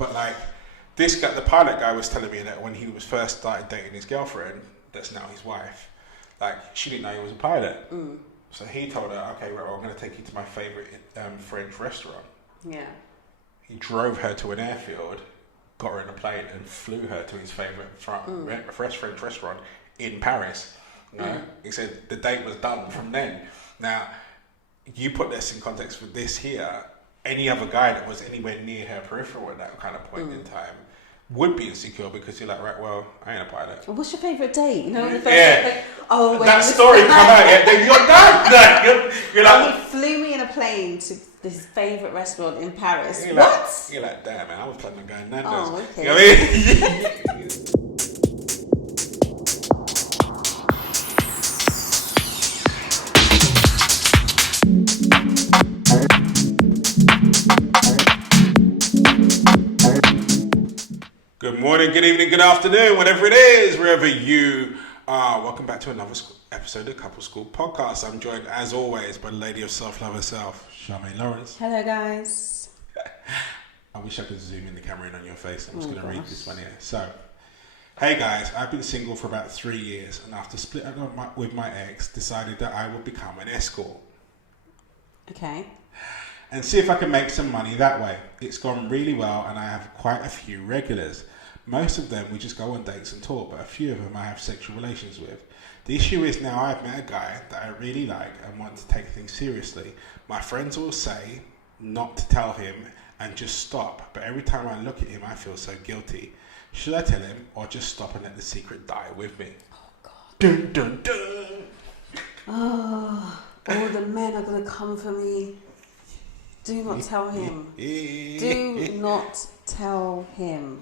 But like, this guy, the pilot guy, was telling me that when he was first started dating his girlfriend, that's now his wife, like, she didn't know he was a pilot. So he told her, okay, right, well, I'm going to take you to my favourite French restaurant. Yeah. He drove her to an airfield, got her in a plane, and flew her to his favourite French restaurant in Paris. You know? He said the date was done from then. Now, you put this in context with this here, any other guy that was anywhere near her peripheral at that kind of point in time would be insecure, because you're like, right, well, I ain't a pilot. What's your favourite date? You know, the first yeah. Oh, wait, that story come out, yeah, then you're done. You're like, he flew me in a plane to this favourite restaurant in Paris. You're What? Like, you're like, damn, man, I was planning on going Nando's. Oh, okay. You know what I mean? Good morning, good evening, good afternoon, whatever it is, wherever you are. Welcome back to another episode of Couple School Podcast. I'm joined, as always, by the lady of self-love herself, Charmaine Lawrence. Hello, guys. I wish I could zoom in the camera in on your face. I'm just going to read this one here. So, hey guys, I've been single for about 3 years, and after splitting up with my ex, decided that I would become an escort. Okay. And see if I can make some money that way. It's gone really well, and I have quite a few regulars. Most of them we just go on dates and talk, but a few of them I have sexual relations with. The issue is now I've met a guy that I really like and want to take things seriously. My friends will say not to tell him and just stop, but every time I look at him I feel so guilty. Should I tell him or just stop and let the secret die with me? Oh, God. Dun, dun, dun. Oh, all the men are going to come for me. Do not tell him. Do not tell him.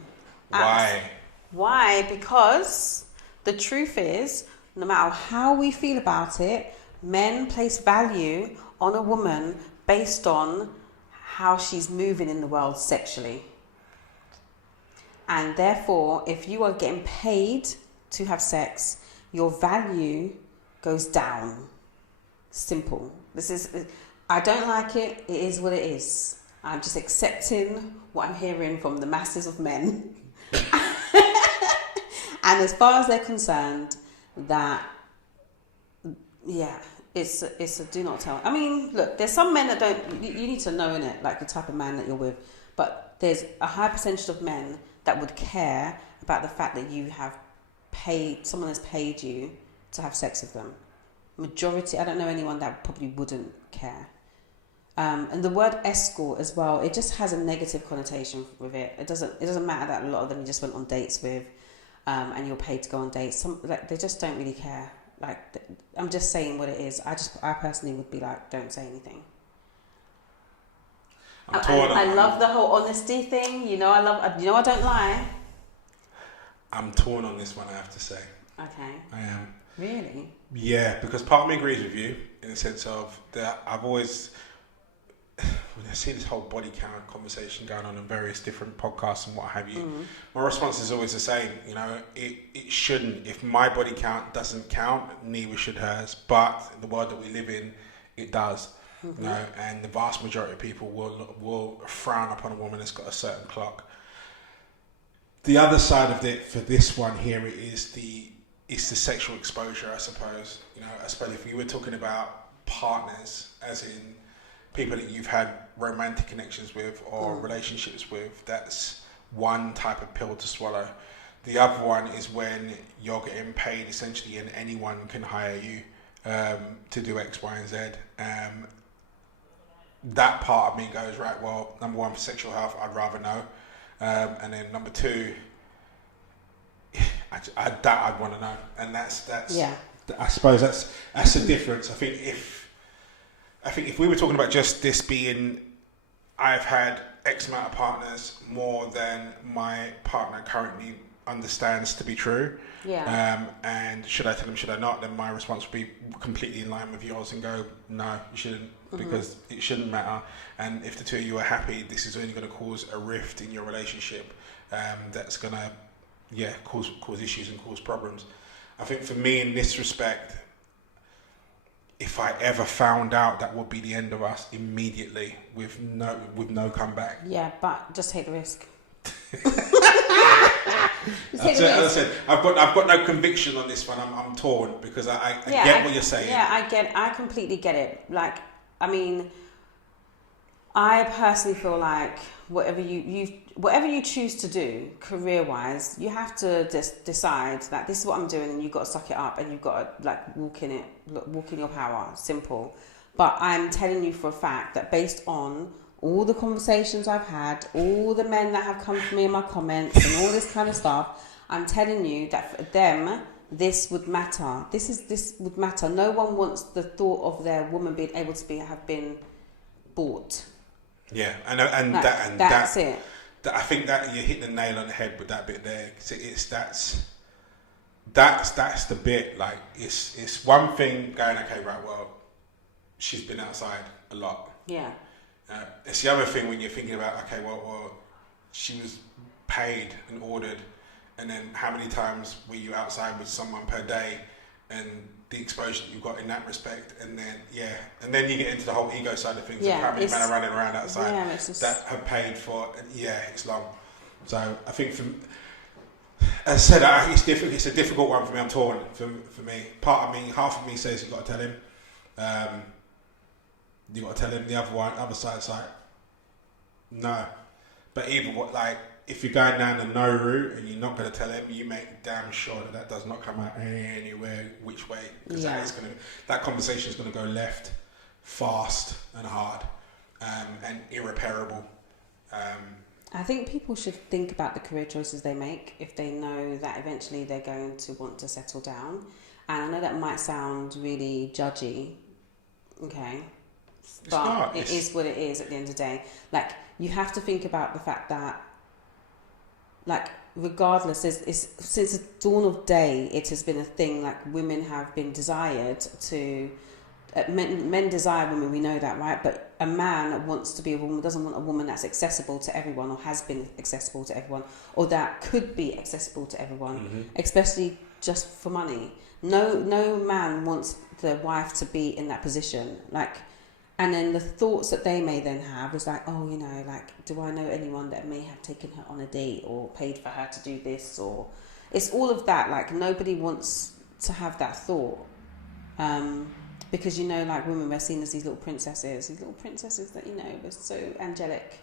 Why? Why? Because the truth is, no matter how we feel about it, men place value on a woman based on how she's moving in the world sexually. And therefore, if you are getting paid to have sex, your value goes down. Simple. I don't like it. It is what it is. I'm just accepting what I'm hearing from the masses of men. And as far as they're concerned, that, yeah, it's a do not tell. I mean, look, there's some men that don't, you need to know, innit, like the type of man that you're with. But there's a high percentage of men that would care about the fact that you have paid, someone has paid you to have sex with them. Majority, I don't know anyone that probably wouldn't care. And the word escort as well, it just has a negative connotation with it. It doesn't matter that a lot of them you just went on dates with, and you're paid to go on dates. They just don't really care. Like, I'm just saying what it is. I personally would be like, don't say anything. I love the whole honesty thing. I don't lie. I'm torn on this one, I have to say. Okay. I am. Really? Yeah, because part of me agrees with you in the sense of that I've always, when I see this whole body count conversation going on in various different podcasts and what have you, my response is always the same. You know, it shouldn't. If my body count doesn't count, neither should hers. But in the world that we live in, it does. You know, and the vast majority of people will frown upon a woman that's got a certain clock. The other side of it for this one here is the sexual exposure, I suppose. You know, I suppose if you were talking about partners, as in people that you've had romantic connections with or relationships with, that's one type of pill to swallow. The other one is when you're getting paid essentially and anyone can hire you to do X, Y, and Z. That part of me goes, right, well, number one, for sexual health, I'd rather know. And then number two, I'd want to know, and that's yeah. I suppose that's the difference. I think if we were talking about just this being, I've had X amount of partners more than my partner currently understands to be true. Yeah. And should I tell him? Should I not? Then my response would be completely in line with yours and go, no, you shouldn't, because it shouldn't matter. And if the two of you are happy, this is only going to cause a rift in your relationship. That's going to cause issues and cause problems. I think for me in this respect, if I ever found out, that would be the end of us immediately with no comeback. Yeah, but just take the risk. As I said, I've got no conviction on this one. I'm torn because I get what you're saying. Yeah, I completely get it. Like, I mean, I personally feel like whatever you choose to do career-wise, you have to just decide that this is what I'm doing, and you've got to suck it up, and you've got to like walk in your power. Simple. But I'm telling you for a fact that based on all the conversations I've had, all the men that have come to me in my comments, and all this kind of stuff, I'm telling you that for them, this would matter. This would matter. No one wants the thought of their woman being able to have been bought. Yeah, that's it. I think that you hit the nail on the head with that bit there. That's the bit. Like it's one thing going, okay, right, well, she's been outside a lot. Yeah. It's the other thing when you're thinking about, okay, well, she was paid and ordered, and then how many times were you outside with someone per day, and the exposure that you've got in that respect, and then you get into the whole ego side of things. Yeah, how many men are running around outside that have paid for? It's long. So I think, as I said, it's difficult. It's a difficult one for me. I'm torn. For me, half of me says you've got to tell him. You got to tell him. The other side's like, no. But if you're going down the no route and you're not going to tell him, you make damn sure that does not come out anywhere which way, because that conversation is going to go left fast and hard, and irreparable. I think people should think about the career choices they make if they know that eventually they're going to want to settle down. And I know that might sound really judgy, okay? But it is what it is at the end of the day. Like, you have to think about the fact that, like, regardless, since the dawn of day, it has been a thing. Like, women have been desired to... men desire women, we know that, right? But a man wants to be a woman, doesn't want a woman that's accessible to everyone, or has been accessible to everyone, or that could be accessible to everyone, especially just for money. No man wants the wife to be in that position. Like, and then the thoughts that they may then have is like, oh, like, do I know anyone that may have taken her on a date or paid for her to do this? Or it's all of that. Like, nobody wants to have that thought. Because, like, women were seen as these little princesses that, were so angelic.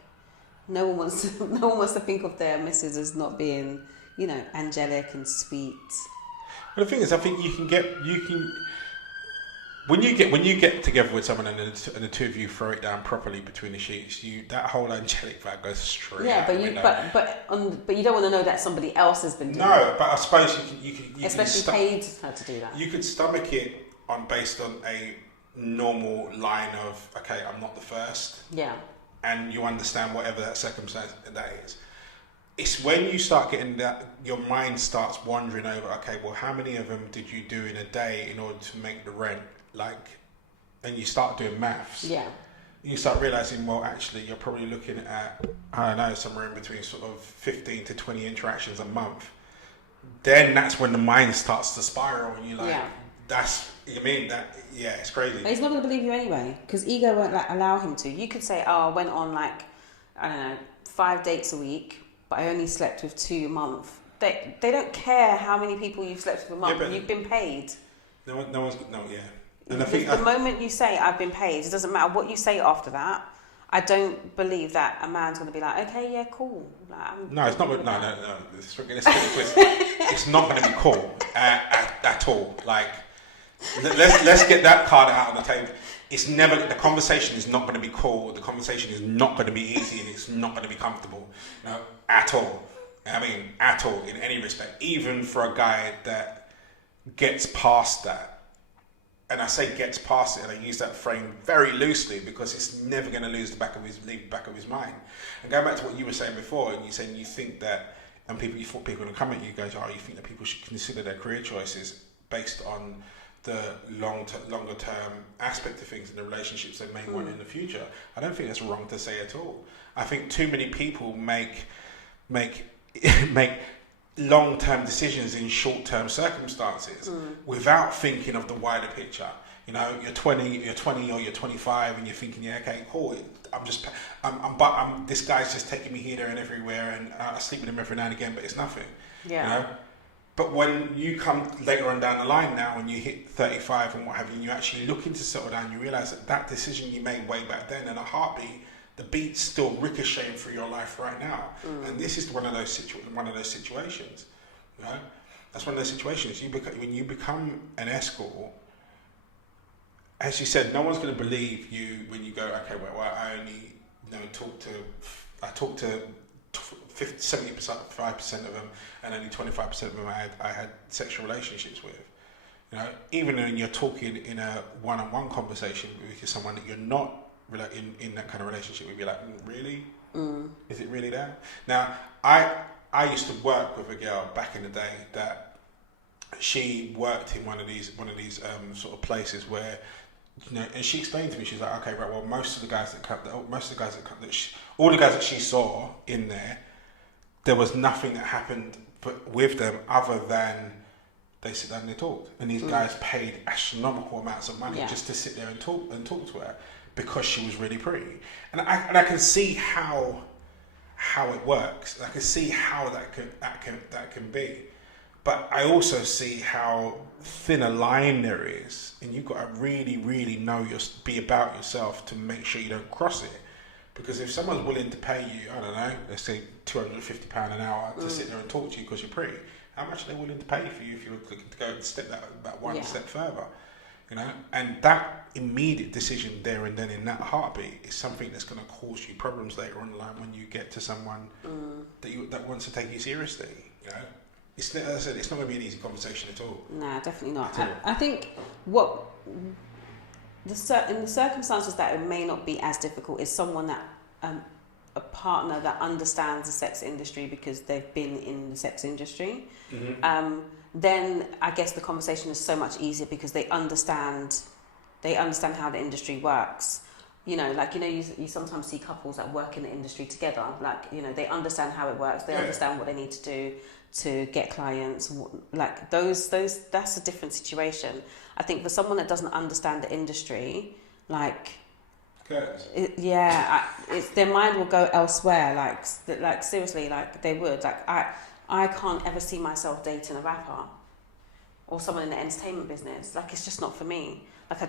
No one wants to think of their missus as not being, angelic and sweet. But the thing is, I think when you get together with someone and the two of you throw it down properly between the sheets, that whole angelic vibe goes straight. Yeah, but you don't want to know that somebody else has been doing it. No, but I suppose you can especially paid her to do that. You could stomach it based on a normal line of, okay, I'm not the first. Yeah. And you understand whatever that circumstance that is. It's when you start getting that, your mind starts wandering over, okay, well, how many of them did you do in a day in order to make the rent? Like, and you start doing maths. Yeah. You start realizing, well, actually, you're probably looking at, I don't know, somewhere in between sort of 15 to 20 interactions a month. Then that's when the mind starts to spiral, and you're like, it's crazy. But he's not going to believe you anyway, because ego won't allow him to. You could say, I went on 5 dates a week, but I only slept with 2 a month. They don't care how many people you've slept with a month. You've been paid. No one's. And the moment you say I've been paid, it doesn't matter what you say after that. I don't believe that a man's going to be like, okay, yeah, cool. No, it's not. No. It's not going to be cool at all. Like, let's get that card out on the table. It's never. The conversation is not going to be cool. The conversation is not going to be easy, and it's not going to be comfortable. No, at all. I mean, at all in any respect. Even for a guy that gets past that. And I say gets past it, and I use that frame very loosely because it's never going to leave the back of his mind. And going back to what you were saying before, and you saying you think that, and you thought people were going to come at you, you think that people should consider their career choices based on the longer term aspect of things and the relationships they may want in the future. I don't think that's wrong to say at all. I think too many people make long-term decisions in short-term circumstances without thinking of the wider picture. You're 20 or you're 25 and you're thinking, yeah, okay, cool, this guy's just taking me here, there, and everywhere, and I sleep with him every now and again, but it's nothing. Yeah. You know? But when you come later on down the line now, when you hit 35 and what have you, and you're actually looking to settle down, you realise that decision you made way back then, in a heartbeat, the beat's still ricocheting through your life right now. And this is one of those situations. You know? That's one of those situations. When you become an escort, as you said, no one's going to believe you when you go, okay, well, I only talk to 75% of them, and only 25% of them I had sexual relationships with. You know, even when you're talking in a one-on-one conversation with someone that you're not in that kind of relationship with, you're like, really? Is it really that? Now, I used to work with a girl back in the day that she worked in one of these sort of places where, you know, and she explained to me, she's like, okay, right, well, all the guys that she saw in there was nothing that happened with them other than they sit down and they talk. And these guys paid astronomical amounts of money just to sit there and talk to her because she was really pretty. And I can see how it works. I can see how that can be. But I also see how thin a line there is, and you've got to really, really be about yourself to make sure you don't cross it. Because if someone's willing to pay you, I don't know, let's say £250 an hour to sit there and talk to you because you're pretty, how much are they willing to pay for you if you're looking to go and step that one step further? You know, and that immediate decision there and then in that heartbeat is something that's going to cause you problems later on in line when you get to someone that wants to take you seriously. You know, as I said, it's not going to be an easy conversation at all. Nah, definitely not. I think in the circumstances that it may not be as difficult is someone that a partner that understands the sex industry because they've been in the sex industry. Then I guess the conversation is so much easier because they understand how the industry works. You know, like, you know, you sometimes see couples that work in the industry together. Like, you know, they understand how it works. They understand what they need to do to get clients. Like those that's a different situation. I think for someone that doesn't understand the industry, like, their mind will go elsewhere. Like seriously, like they would. Like I can't ever see myself dating a rapper or someone in the entertainment business. Like, it's just not for me. Like,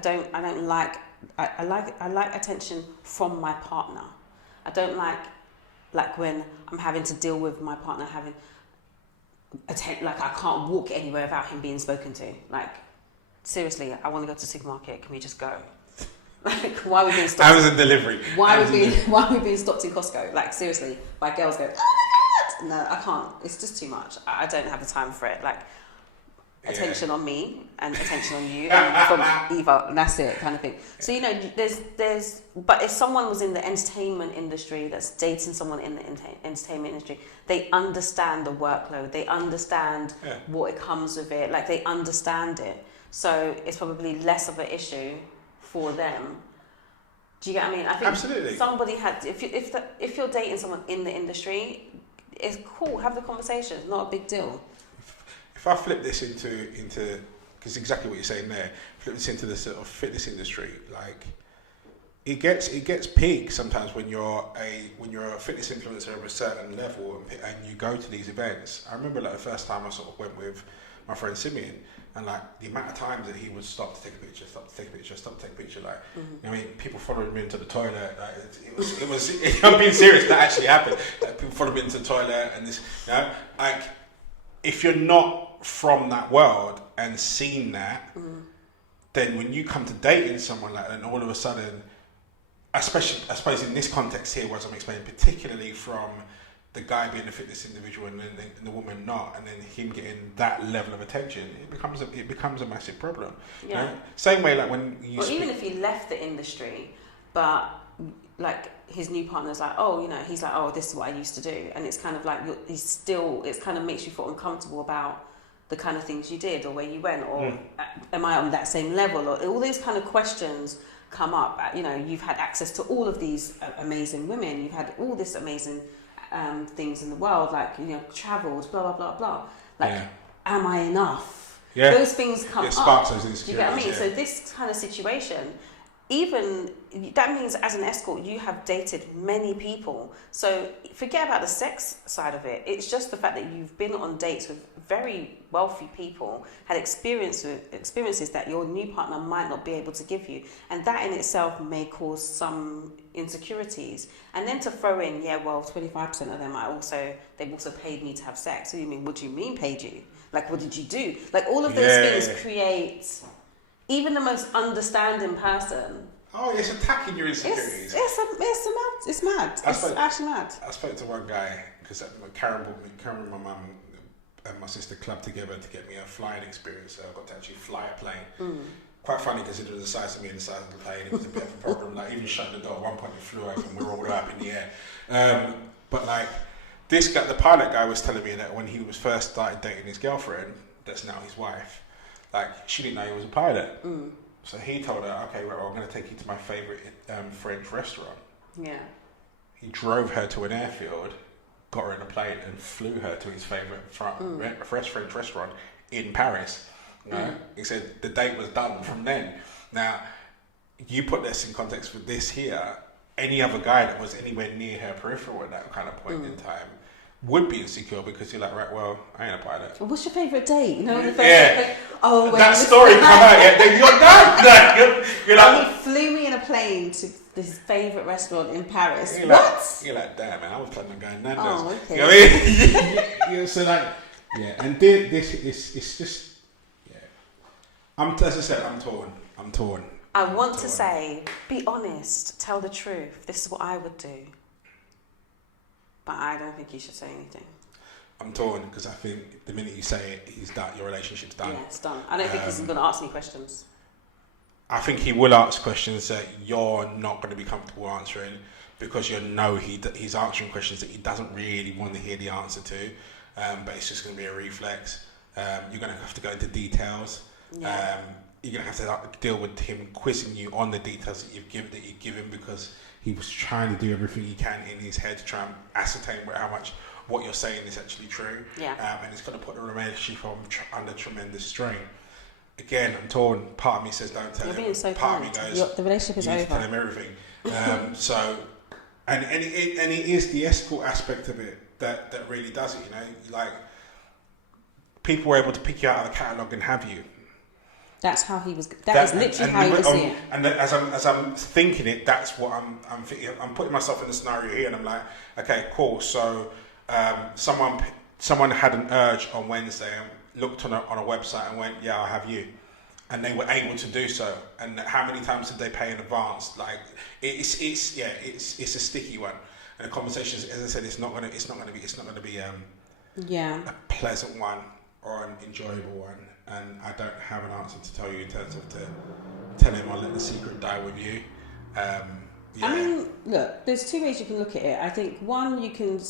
I like attention from my partner. I don't like when I'm having to deal with my partner having like I can't walk anywhere without him being spoken to. Like, seriously, I want to go to the supermarket. Can we just go? Like, why are we being stopped? Amazon delivery. Why are we being stopped in Costco? Like, seriously, by girls going, oh my God! No, I can't. It's just too much. I don't have the time for it. Like, attention on me and attention on you and from Eva, and that's it, kind of thing. So, you know, but if someone was in the entertainment industry that's dating someone in the entertainment industry, they understand the workload, they understand what it comes with it, like, they understand it. So it's probably less of an issue for them. Do you get what I mean? I think absolutely. Somebody had, if you're dating someone in the industry, it's cool, have the conversation, not a big deal. If I flip this into because exactly what you're saying there, flip this into the sort of fitness industry, like it gets peak sometimes when you're a fitness influencer of a certain level and you go to these events. I remember like the first time I sort of went with my friend Simeon, and like the amount of times that he would stop to take a picture, like I mean, people followed me into the toilet. Like, it was I'm being serious. That actually happened. Like, people followed me into the toilet, and this, you know, like, if you're not from that world and seen that, then when you come to dating someone like that, and all of a sudden, especially I suppose in this context here, as I'm explaining, particularly from the guy being a fitness individual and the woman not, and then him getting that level of attention, it becomes a massive problem. Yeah. You know? Same way like when you even if he left the industry, but like his new partner's like, oh, you know, he's like, oh, this is what I used to do, and it's kind of like it kind of makes you feel uncomfortable about the kind of things you did or where you went, or am I on that same level, or all these kind of questions come up. You know, you've had access to all of these amazing women, you've had all this amazing things in the world, like, you know, travelled, blah blah blah blah. Like, am I enough? Those things come up. Sparks those insecurities. Do you get what I mean? So this kind of situation, even that means as an escort you have dated many people, so forget about the sex side of it. It's just the fact that you've been on dates with very wealthy people, had experiences that your new partner might not be able to give you, and that in itself may cause some insecurities. And then to throw in, 25% of them they've also paid me to have sex. So you mean, what do you mean paid you? Like, what did you do? Like, all of those things create, even the most understanding person. Oh, it's attacking your insecurities. It's mad. It's actually mad. I spoke to one guy because Karen and my mum and my sister clubbed together to get me a flying experience. So I got to actually fly a plane. Quite funny because it was the size of me and the size of the plane. It was a bit of a problem. Like, even shutting the door at one point, it flew open. We were all the way up in the air. But like, this guy, the pilot guy, was telling me that when he was first started dating his girlfriend, that's now his wife, like, she didn't know he was a pilot. So he told her, okay, well, I'm going to take you to my favourite French restaurant. Yeah. He drove her to an airfield, got her in a plane, and flew her to his favourite French restaurant in Paris. He said the date was done from then. Now, you put this in context with this here, any other guy that was anywhere near her peripheral at that kind of point in time would be insecure, because you're like, right, well, I ain't a pilot. Well, what's your favourite date? You know, the first date, that story come out, then you're done. You're like, he flew me in a plane to his favourite restaurant in Paris. You're what? Like, you're like, damn, man, I was planning on going Nando's. Oh, okay. You know what I mean? So like, and this it's just, as I said, I'm torn. I want to say, be honest, tell the truth. This is what I would do. But I don't think you should say anything. I'm torn because I think the minute you say it, he's done. Your relationship's done. Yeah, it's done. I don't think he's going to ask any questions. I think he will ask questions that you're not going to be comfortable answering, because you know he's answering questions that he doesn't really want to hear the answer to. But it's just going to be a reflex. You're going to have to go into details. Yeah. You're going to have to deal with him quizzing you on the details that you've given, because he was trying to do everything he can in his head to try and ascertain how much what you're saying is actually true. Yeah. And it's going to put the relationship under tremendous strain. Again, I'm torn. Part of me says don't tell him. Being so part of me goes, the relationship is over. You need to tell him everything. And it is the escort aspect of it that really does it. You know, like, people were able to pick you out of the catalogue and have you. That's how he was. That is literally how he was seeing it. And as I'm thinking it, that's what I'm thinking. I'm putting myself in the scenario here, and I'm like, okay, cool. So someone had an urge on Wednesday and looked on a website and went, yeah, I'll have you, and they were able to do so. And how many times did they pay in advance? Like, it's a sticky one. And the conversations, as I said, it's not gonna be a pleasant one or an enjoyable one. And I don't have an answer to tell you in terms of to tell him I'll let the secret die with you. I mean, look, there's two ways you can look at it. I think one, you can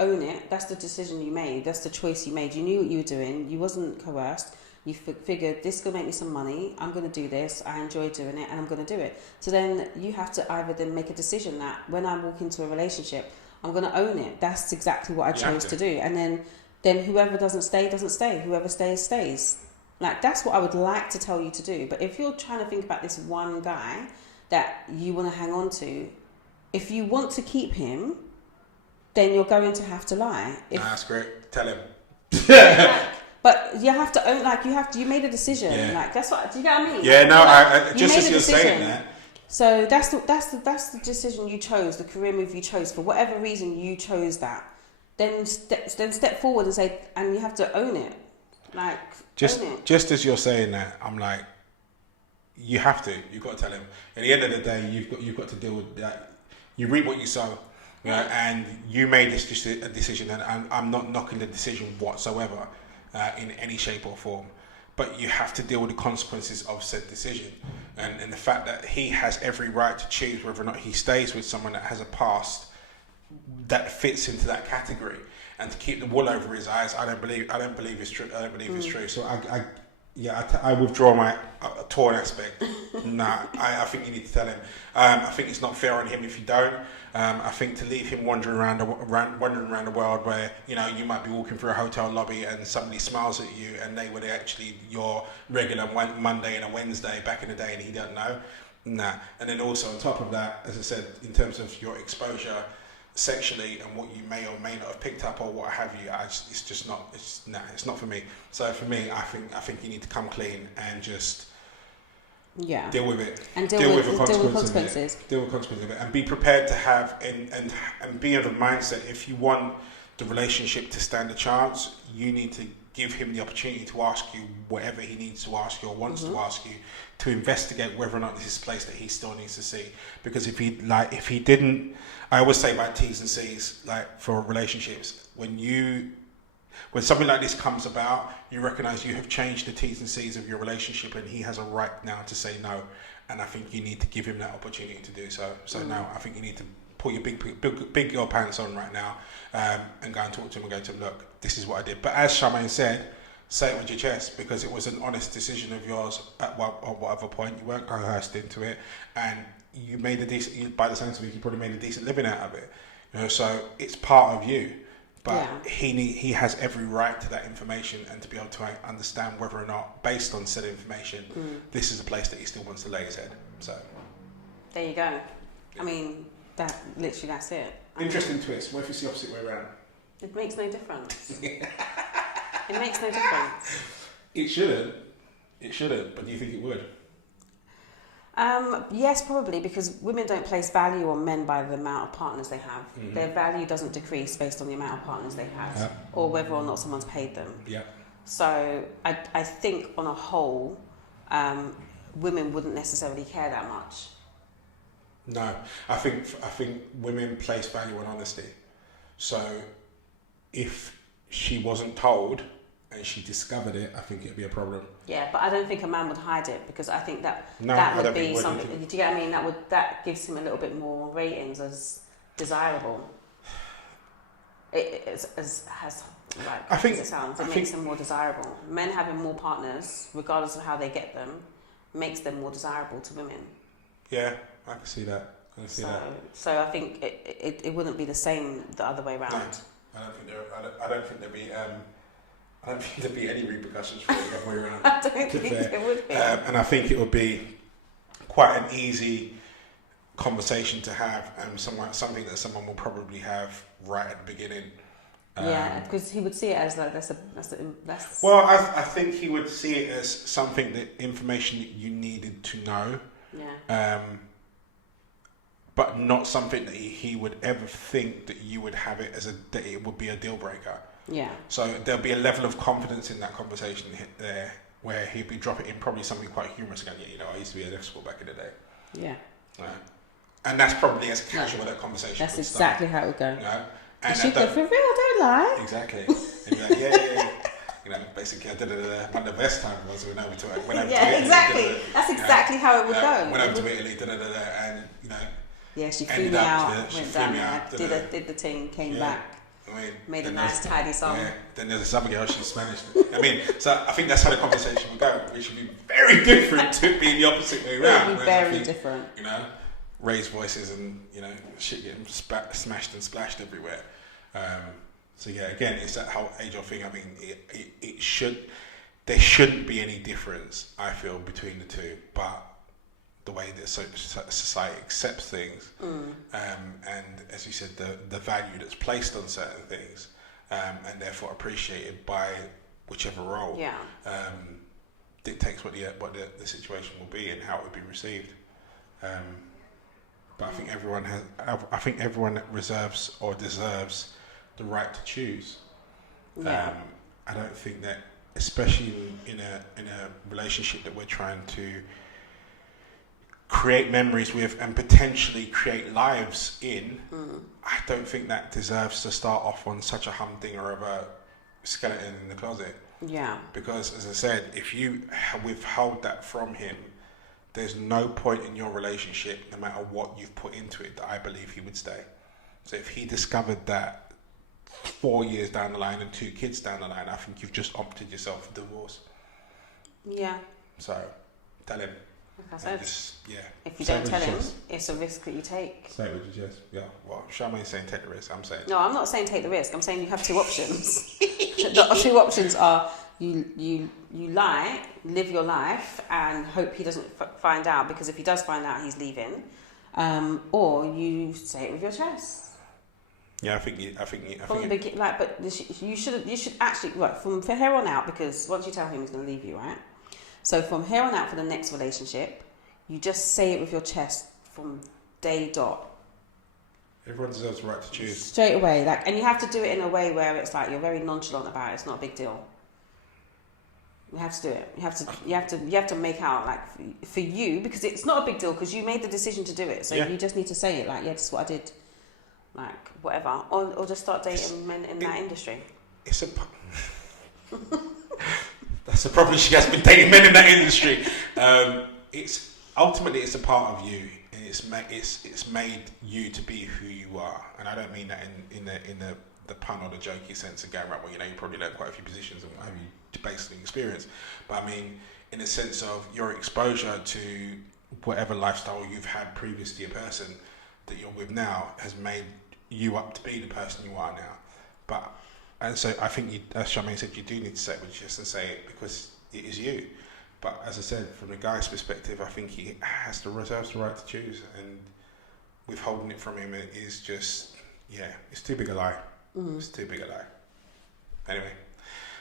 own it. That's the decision you made. That's the choice you made. You knew what you were doing. You wasn't coerced. You figured, this is going to make me some money. I'm going to do this. I enjoy doing it, and I'm going to do it. So then you have to either then make a decision that when I walk into a relationship, I'm going to own it. That's exactly what I chose to do. And then whoever doesn't stay, doesn't stay. Whoever stays, stays. Like, that's what I would like to tell you to do. But if you're trying to think about this one guy that you want to hang on to, if you want to keep him, then you're going to have to lie. That's great. Tell him. But you have to own, you made a decision. Yeah. Like, that's what, do you get what I mean? Yeah, no, I just as you're saying that. So that's the decision you chose, the career move you chose. For whatever reason you chose that. Then step forward and say, and you have to own it. Like, just as you're saying that, I'm like, you've got to tell him. At the end of the day, you've got to deal with that. You reap what you sow, you know, and you made this decision, and I'm not knocking the decision whatsoever, in any shape or form. But you have to deal with the consequences of said decision, and the fact that he has every right to choose whether or not he stays with someone that has a past that fits into that category, and to keep the wool over his eyes, I don't believe it's true. It's true. So I withdraw my torn aspect. I think you need to tell him. I think it's not fair on him if you don't. I think to leave him wandering around the world, where, you know, you might be walking through a hotel lobby and somebody smiles at you, and they were actually your regular Monday and a Wednesday back in the day, and he doesn't know. Nah. And then also on top of that, as I said, in terms of your exposure sexually and what you may or may not have picked up or what have you, it's just not. It's not for me. So for me, I think you need to come clean and just deal with it and deal with consequences. Deal with consequences of it, and be prepared to have and be of a mindset. If you want the relationship to stand a chance, you need to give him the opportunity to ask you whatever he needs to ask you or wants to ask you, to investigate whether or not this is a place that he still needs to see. Because if he didn't, I always say about T's and C's, like for relationships, when something like this comes about, you recognise you have changed the T's and C's of your relationship, and he has a right now to say no. And I think you need to give him that opportunity to do so. So now I think you need to put your big girl pants on right now, and go and talk to him and go to him, look, this is what I did. But as Charmaine said, say it with your chest, because it was an honest decision of yours at whatever point. You weren't coerced into it, and you made by the sounds of it, you probably made a decent living out of it. So it's part of you. But he has every right to that information and to be able to understand whether or not, based on said information, this is a place that he still wants to lay his head. So there you go. I mean, that's it. Interesting twist. What if it's the opposite way around? It makes no difference. It makes no difference. It shouldn't. But do you think it would? Yes, probably, because women don't place value on men by the amount of partners they have. Mm-hmm. Their value doesn't decrease based on the amount of partners they have, or whether or not someone's paid them. Yeah. So I think on a whole, women wouldn't necessarily care that much. No, I think women place value on honesty. So if she wasn't told and she discovered it, I think it'd be a problem. Yeah, but I don't think a man would hide it, because I think that would be something. Do you get what I mean? That gives him a little bit more ratings as desirable. It makes them more desirable. Men having more partners, regardless of how they get them, makes them more desirable to women. Yeah, I can see that. So I think it wouldn't be the same the other way around. No, I don't think there'd be any repercussions for it the other way around. I don't think there would be. And I think it would be quite an easy conversation to have, and something that someone will probably have right at the beginning. Because he would see it as like that's. Well, I think he would see it as something, that information that you needed to know. Yeah. But not something that he would ever think that you would have it that it would be a deal breaker. Yeah. So there'll be a level of confidence in that conversation there, where he'd be dropping in probably something quite humorous again. Yeah, I used to be an escort back in the day. Yeah. And that's probably as casual that conversation. That's exactly how it would go. And she go, for real, don't lie. Exactly. And you're like, yeah. Basically, one of the best time was when I went to Italy. Exactly. That's exactly how it would go. Went over to Italy, and yeah, she flew me out, went down there, did the thing, came back. Made a nice tidy song. Yeah. Then there's this other girl, she's Spanish. So I think that's how the conversation would go, which would be very different to being the opposite way around. It would be very different. Raised voices and, shit getting smashed and splashed everywhere. So yeah, again, it's that whole age-old thing. I mean, there shouldn't be any difference, I feel, between the two, but the way that society accepts things, and as you said, the value that's placed on certain things, and therefore appreciated by whichever role, dictates what the situation will be and how it will be received. But I think everyone reserves or deserves the right to choose. Yeah. I don't think that, especially in a relationship that we're trying to create memories with and potentially create lives in, I don't think that deserves to start off on such a humdinger of a skeleton in the closet. Yeah. Because, as I said, if you withhold that from him, there's no point in your relationship, no matter what you've put into it, that I believe he would stay. So if he discovered that 4 years down the line and 2 kids down the line, I think you've just opted yourself for divorce. Yeah. So, tell him. Like I said, if you don't tell him, it's a risk that you take. Say it with your chest. Yeah. Well, Charmaine's saying take the risk. I'm saying. No, I'm not saying take the risk. I'm saying you have 2 options. The 2 options are you lie, live your life, and hope he doesn't find out, because if he does find out, he's leaving. Or you say it with your chest. Yeah, I think From the beginning, like, but you should actually, right, from here on out, because once you tell him he's going to leave you, right? So from here on out for the next relationship, you just say it with your chest from day dot. Everyone deserves the right to choose. Straight away, like, and you have to do it in a way where it's like you're very nonchalant about it. It's not a big deal. You have to do it. You have to make out, like, for you, because it's not a big deal because you made the decision to do it. So you just need to say it, like, yeah, this is what I did, like, whatever, or just start dating men in that industry. It's a that's the problem. She has been dating men in that industry. It's ultimately it's a part of you, and it's made you to be who you are. And I don't mean that in the pun or the jokey sense of going, right, well, you know, you probably learned quite a few positions and what have you based on experience, but I mean in the sense of your exposure to whatever lifestyle you've had previously, a person that you're with now has made you up to be the person you are now. And so I think as Charmaine said, you do need to say it with your chest and say it because it is you. But as I said, from the guy's perspective, I think he reserves the right to choose, and withholding it from him is just, it's too big a lie. Mm-hmm. It's too big a lie. Anyway,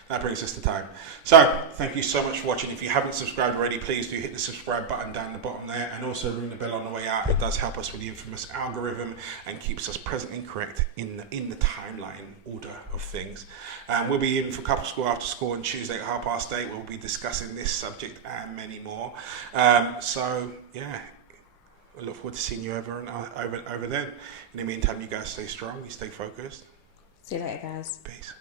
that brings us to time. So, thank you so much for watching. If you haven't subscribed already, please do hit the subscribe button down the bottom there, and also ring the bell on the way out. It does help us with the infamous algorithm and keeps us present and correct in the timeline order of things. We'll be in for couple school after school on Tuesday at 8:30. We'll be discussing this subject and many more. So, yeah. I look forward to seeing you over then. In the meantime, you guys stay strong, you stay focused. See you later, guys. Peace.